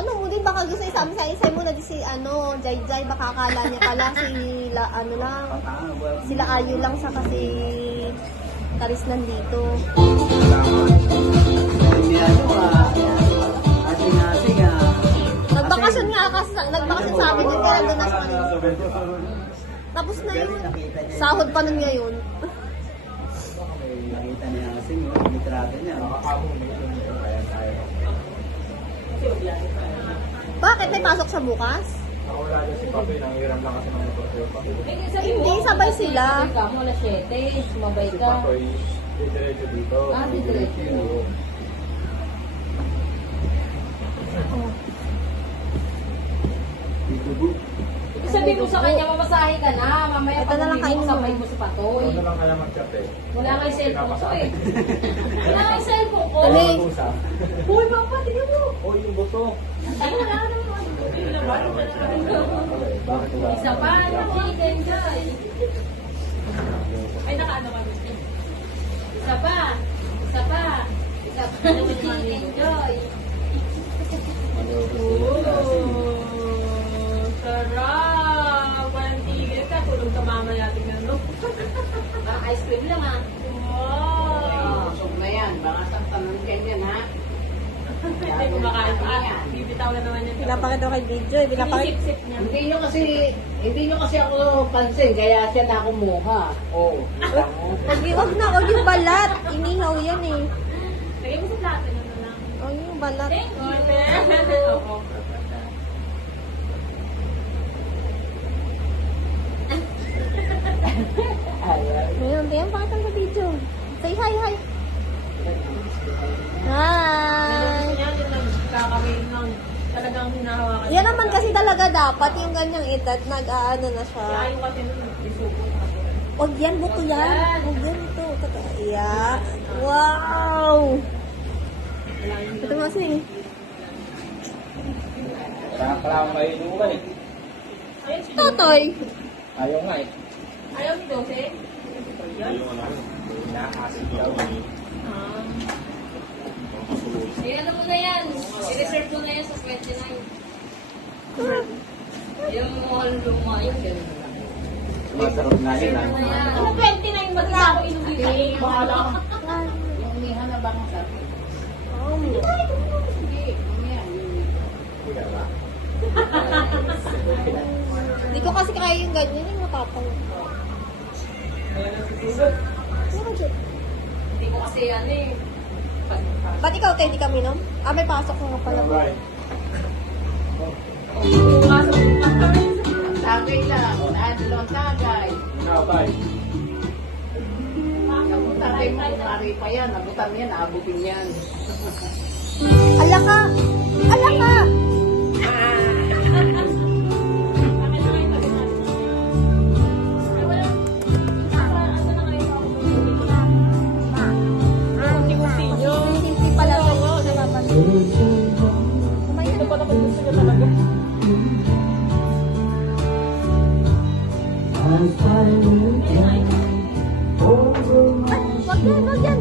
Tanong mo din, baka gusto isabi sa isay mo na di si, Jai Jai, baka akala niya pala sila Ayu lang sa kasi Taris nandito. Nagbakasyon nga kasi, nagbakasyon sa amin yun, kaya nandun na sa kanila. Tapos na yun, sahod pa nun ngayon. Nakita niya kasi yung litrato niya. Bakit may pasok sa bukas? Nakawala niya si Papi, nangiram lang kasi ng motor ko yung Papi. Hindi, sabay sila. Ikaw mo na 7, sumabay Si ka. Papi, diretso dito. Ah, diretso. Sabi mo sa kanya, mamasahe ka na. Mamaya Ito na lang kainin mo. sabay mo si Patoy. Ano lang kaya magkape? Wala nga yung cellphone ko eh. Wala nga yung cellphone ko. Ano eh? Uy, mama, tingnan mo. O, yung buto. Ay, wala naman. Bakit wala? Isa pa, yung chicken joy. Ay, nakaano ka gusto. Isa pa. Isa pa. Isa pa yung chicken joy. Sarap! Walang tigil ka. Tulog ka mamaya. Tingnan mo. Ah, ice cream lang ah. Wow! Busog na yan. Baka saktan ng ganyan, ha? Hindi ko makain pa. Bibitaw na naman yan. Pinapakita ko kay video, Sinisip-sip niya. Hindi nyo kasi ako pansin, kaya siya na kumuha. Oo. Huwag na, huwag yung balat. Inihaw yan eh. Lagay mo sa plato na lang. Huwag yung balat. Thank you. Oo. Ngayon, tingnan, pakita sa video. Say hi, hi. Hi. Gusto niya din nagkakawin ng talagang hinahawakan. Yan naman kasi talaga dapat yung ganyang edad, nag-aano na siya. Kaya ayaw kasi nung isuko. Huwag yan, buto yan. Huwag yan, ito. Yeah. Wow! Ito mo kasi. Pala akong kayo inuman eh. Ayun, si Totoy. Ayaw nga eh. Ayaw ni Dose? Nakakasig daw. Eh, ano mo na yan? I-reserve mo na yan sa 29. Yung mga luma yun, ganun na lang. Masarap nga yun ah. Ano yan? Ano 29 ba sa ako inuwi? Bahala ka. Yung niha na bang sabi? Oh. Sige, mamaya. Kuya ba? Hindi ko kasi kaya yung ganyan, yung matapang. Hindi ko kasi ano eh. Ba't ikaw tayo hindi kami, no? Ah, may pasok ko nga pala. Alright. Tagay lang. Dalawang tagay. Nakabay. Tagay mo, mari pa yan. Abutan yan, aabutin yan. Ala ka! Ala ka! Yung hindi pala ito, napapansin. Kumain na. Gusto niya talaga. Wag yan, wag yan.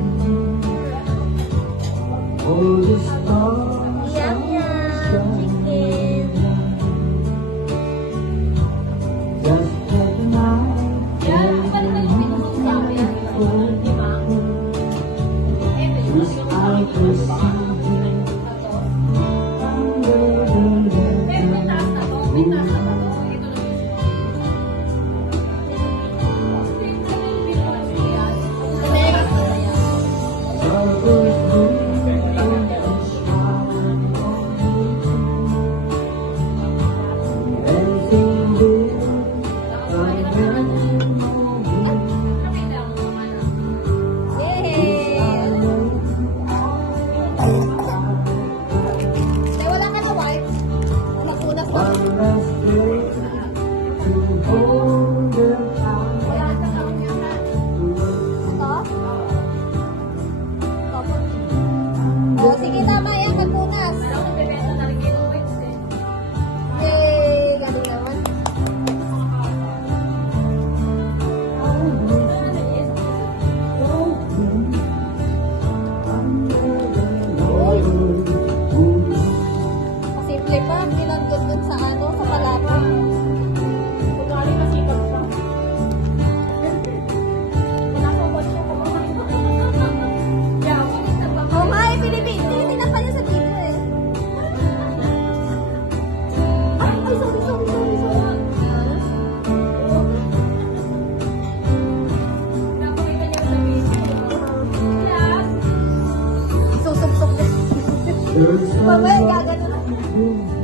Mamaya gagano.